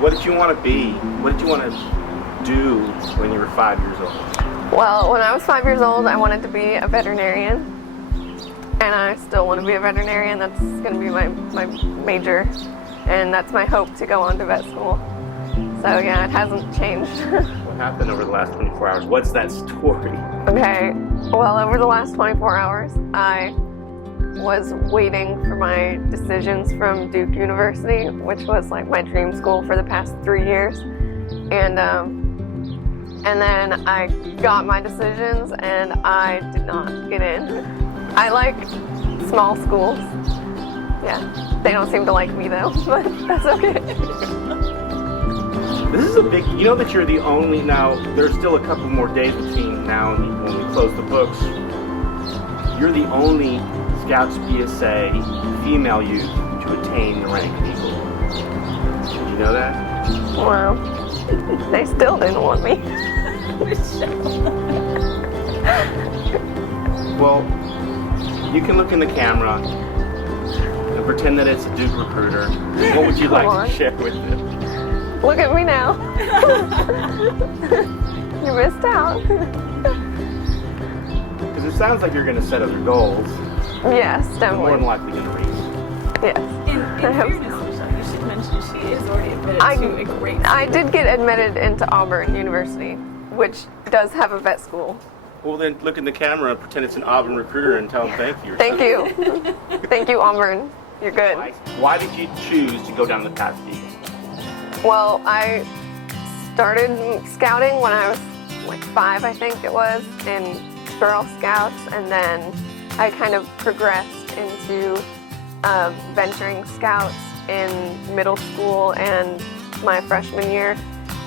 What did you want to be? What did you want to do when you were 5 years old? Well, when I was 5 years old, I wanted to be a veterinarian, and I still want to be a veterinarian. That's going to be my major, and that's my hope to go on to vet school. So yeah, it hasn't changed. What happened over the last 24 hours? What's that story? Okay, well, over the last 24 hours, I was waiting for my decisions from Duke University, which was like my dream school for the past 3 years. And then I got my decisions and I did not get in. I like small schools. Yeah, they don't seem to like me though, but that's okay. This is a big, you know that you're the only, now there's still a couple more days between now and when we close the books. You're the only Scouts BSA female youth to attain the rank of Eagle. Did you know that? Wow. They still didn't want me. Well, you can look in the camera and pretend that it's a Duke recruiter. What would you like to share with them? Look at me now. You missed out. Because it sounds like you're going to set other goals. Yes, You're definitely. more than likely going to reach. Yes. In fairness, Michelle, you should mention she is already admitted to a great school. I did get admitted into Auburn University, which does have a vet school. Well, then look in the camera and pretend it's an Auburn recruiter and tell them thank you. Thank you. Thank you, Auburn. You're good. Why did you choose to go down the path of Eagle? Well, I started scouting when I was like 5, I think it was, in Girl Scouts, and then I kind of progressed into venturing scouts in middle school and my freshman year.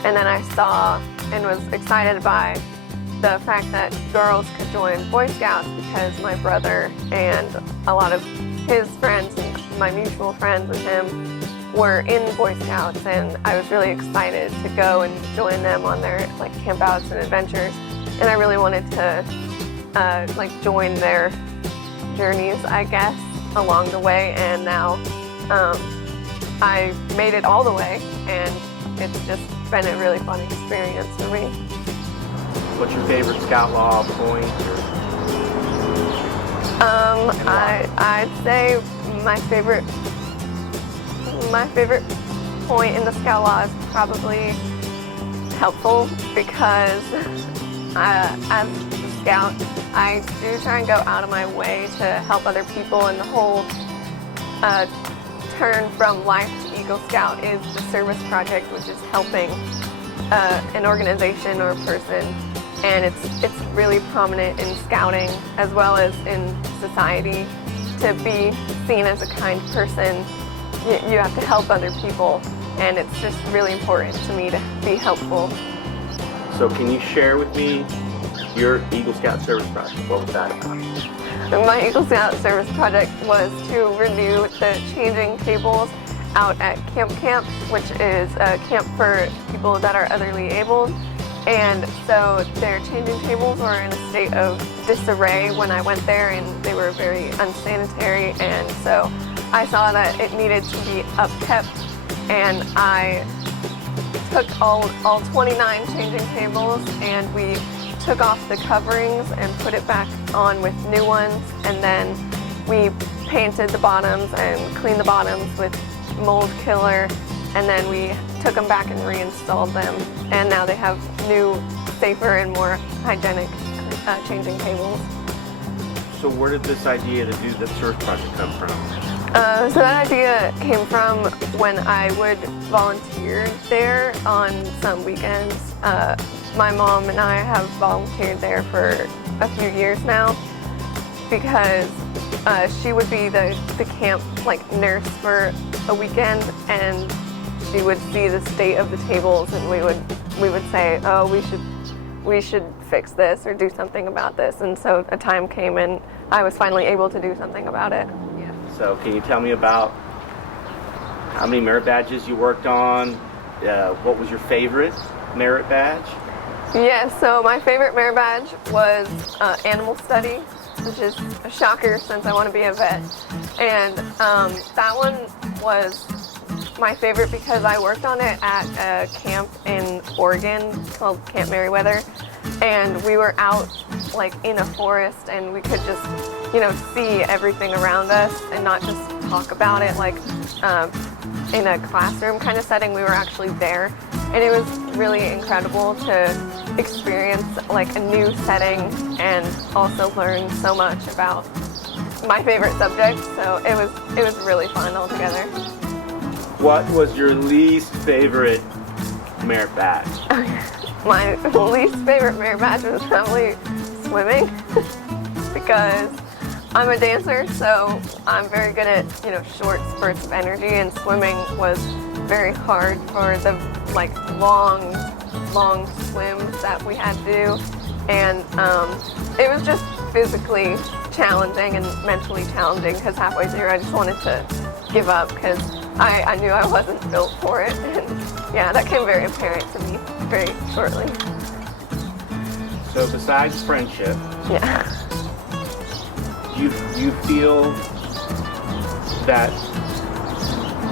And then I saw and was excited by the fact that girls could join Boy Scouts because my brother and a lot of his friends and my mutual friends with him were in Boy Scouts, and I was really excited to go and join them on their like campouts and adventures. And I really wanted to like join their journeys, I guess, along the way. And now I made it all the way, and it's just been a really fun experience for me. What's your favorite Scout Law point? I'd say my favorite point in the Scout Law is probably helpful, because as a Scout, I do try and go out of my way to help other people, and the whole turn from life to Eagle Scout is the service project, which is helping an organization or a person, and it's really prominent in scouting as well as in society. To be seen as a kind person, you have to help other people, and it's just really important to me to be helpful. So can you share with me your Eagle Scout service project? What was that about? My Eagle Scout service project was to renew the changing tables out at Camp, which is a camp for people that are otherly abled. And so their changing tables were in a state of disarray when I went there, and they were very unsanitary. And so I saw that it needed to be upkept, and I took all 29 changing tables, and we took off the coverings and put it back on with new ones, and then we painted the bottoms and cleaned the bottoms with mold killer, and then we took them back and reinstalled them, and now they have new, safer, and more hygienic changing tables. So where did this idea to do the service project come from? So that idea came from when I would volunteer there on some weekends. My mom and I have volunteered there for a few years now, because she would be the camp like nurse for a weekend, and she would see the state of the tables, and we would say, oh, we should fix this or do something about this. And so a time came, and I was finally able to do something about it. Yeah. So can you tell me about how many merit badges you worked on? What was your favorite merit badge? Yes, so my favorite merit badge was animal study, which is a shocker since I want to be a vet. And that one was my favorite because I worked on it at a camp in Oregon called Camp Merriweather, and we were out like in a forest and we could just, see everything around us and not just talk about it like in a classroom kind of setting. We were actually there, and it was really incredible to experience like a new setting and also learn so much about my favorite subject. So it was really fun altogether. What was your least favorite merit badge? My least favorite merit badge was probably swimming because I'm a dancer, so I'm very good at, short spurts of energy, and swimming was very hard for the like long swims that we had to do, and it was just physically challenging and mentally challenging because halfway through I just wanted to give up because I knew I wasn't built for it, and yeah, that became very apparent to me very shortly. So besides friendship, Yeah. do you feel that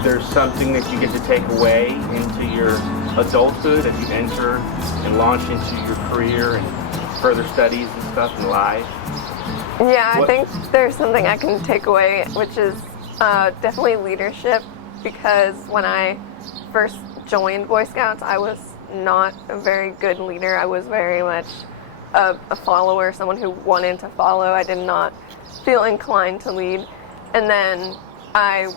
there's something that you get to take away into your adulthood as you enter and launch into your career and further studies and stuff in life? Yeah, I What- think there's something I can take away, which is definitely leadership, because when I first joined Boy Scouts, I was not a very good leader. I was very much a follower, someone who wanted to follow. I did not feel inclined to lead. And then I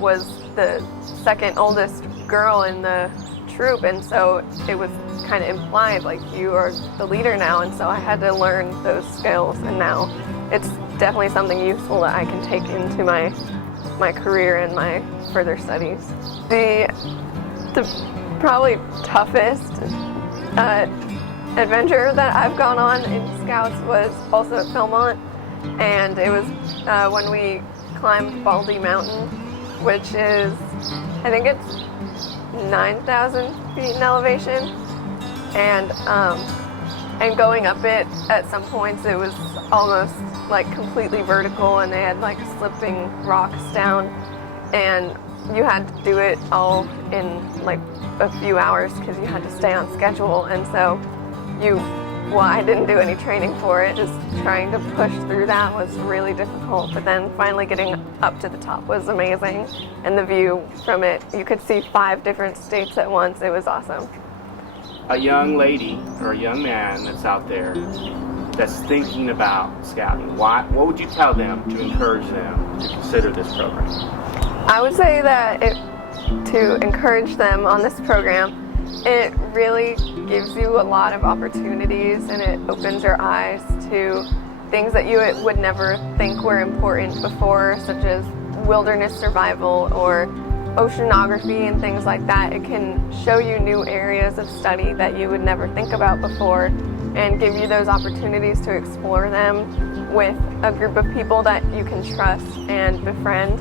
was the second oldest girl in the troop, and so it was kind of implied like you are the leader now, and so I had to learn those skills, and now it's definitely something useful that I can take into my career and my further studies. The probably toughest adventure that I've gone on in Scouts was also at Philmont, and it was when we climbed Baldy Mountain, which is, I think it's 9,000 feet in elevation, and going up it at some points it was almost like completely vertical, and they had like slipping rocks down, and you had to do it all in like a few hours because you had to stay on schedule, and so I didn't do any training for it. Just trying to push through that was really difficult, but then finally getting up to the top was amazing, and the view from it, you could see 5 different states at once. It was awesome. A young lady or a young man that's out there that's thinking about scouting, what would you tell them to encourage them to consider this program? I would say that to encourage them on this program, it really gives you a lot of opportunities, and it opens your eyes to things that you would never think were important before, such as wilderness survival or oceanography and things like that. It can show you new areas of study that you would never think about before, and give you those opportunities to explore them with a group of people that you can trust and befriend.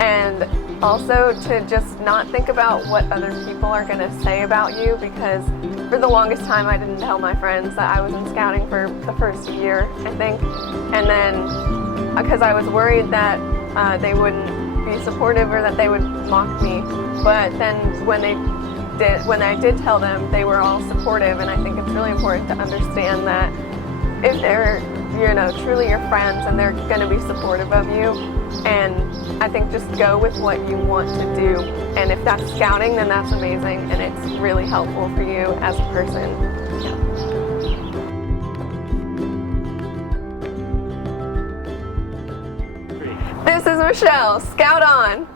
And also to just not think about what other people are going to say about you, because for the longest time I didn't tell my friends that I was in scouting for the first year, I think. And then because I was worried that they wouldn't be supportive or that they would mock me. But then when I did tell them, they were all supportive, and I think it's really important to understand that if they're truly your friends and they're going to be supportive of you, and I think just go with what you want to do, and if that's scouting, then that's amazing, and it's really helpful for you as a person. This is Michelle, Scout on!